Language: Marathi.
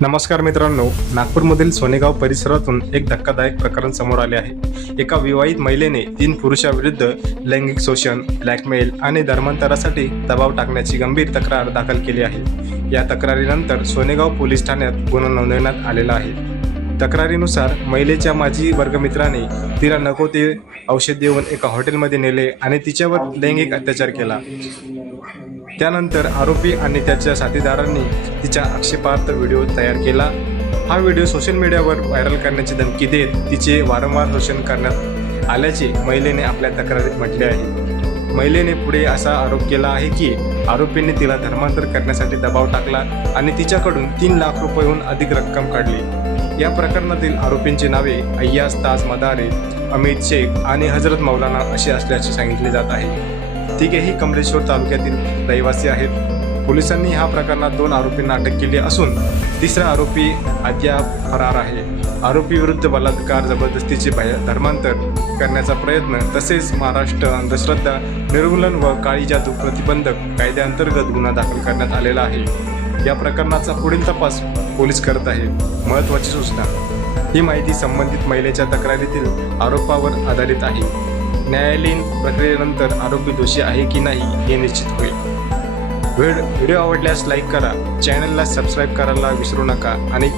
नमस्कार मित्रांनो, नागपूरमधील सोनेगाव परिसरातून एक धक्कादायक प्रकरण समोर आले आहे। एका विवाहित महिलेने 3 पुरुषांविरुद्ध लैंगिक शोषण, ब्लॅकमेल आणि धर्मांतरासाठी दबाव टाकण्याची गंभीर तक्रार दाखल केली आहे। या तक्रारीनंतर सोनेगाव पोलीस ठाण्यात गुन्हा नोंदवण्यात आलेला आहे। तक्रारीनुसार महिलेच्या माजी वर्गमित्राने तिला नको ते औषध देऊन एका हॉटेलमध्ये नेले आणि तिच्यावर लैंगिक अत्याचार केला। त्यानंतर आरोपी आणि त्याच्या साथीदारांनी तिचा आक्षेपार्ह व्हिडिओ तयार केला। हा व्हिडिओ सोशल मीडियावर व्हायरल करण्याची धमकी देत तिचे वारंवार शोषण करण्यात आल्याचे महिलेने आपल्या तक्रारीत म्हटले आहे। महिलेने पुढे असा आरोप केला आहे की आरोपींनी तिला धर्मांतर करण्यासाठी दबाव टाकला आणि तिच्याकडून 3 लाख रुपयांहून अधिक रक्कम काढली। या प्रकरणातील आरोपींची नावे अय्याज ताज मदारे, अमित शेख आणि हजरत मौलाना अशी असल्याचे सांगितले जात आहे। तिघेही कमलेश्वर तालुक्यातील रहिवासी आहेत। पोलिसांनी ह्या प्रकरणात 2 आरोपींना अटक केली असून तिसरा आरोपी अद्याप फरार आहे। आरोपी विरुद्ध बलात्कार, जबरदस्तीचे धर्मांतर करण्याचा प्रयत्न तसेच महाराष्ट्र अंधश्रद्धा निर्मूलन व काळी जादू प्रतिबंधक कायद्याअंतर्गत गुन्हा दाखल करण्यात आलेला आहे। या प्रकरणाचा पुढील तपास पोलीस करत आहेत। महत्त्वाची सूचना, ही माहिती संबंधित महिलेच्या तक्रारीतील आरोपावर आधारित आहे। न्यायालयीन प्रक्रियेनंतर आरोपी दोषी आहे की नाही हे निश्चित होईल। व्हिडिओ आवडल्यास लाईक करा, चॅनलला सबस्क्राईब करायला विसरू नका आणि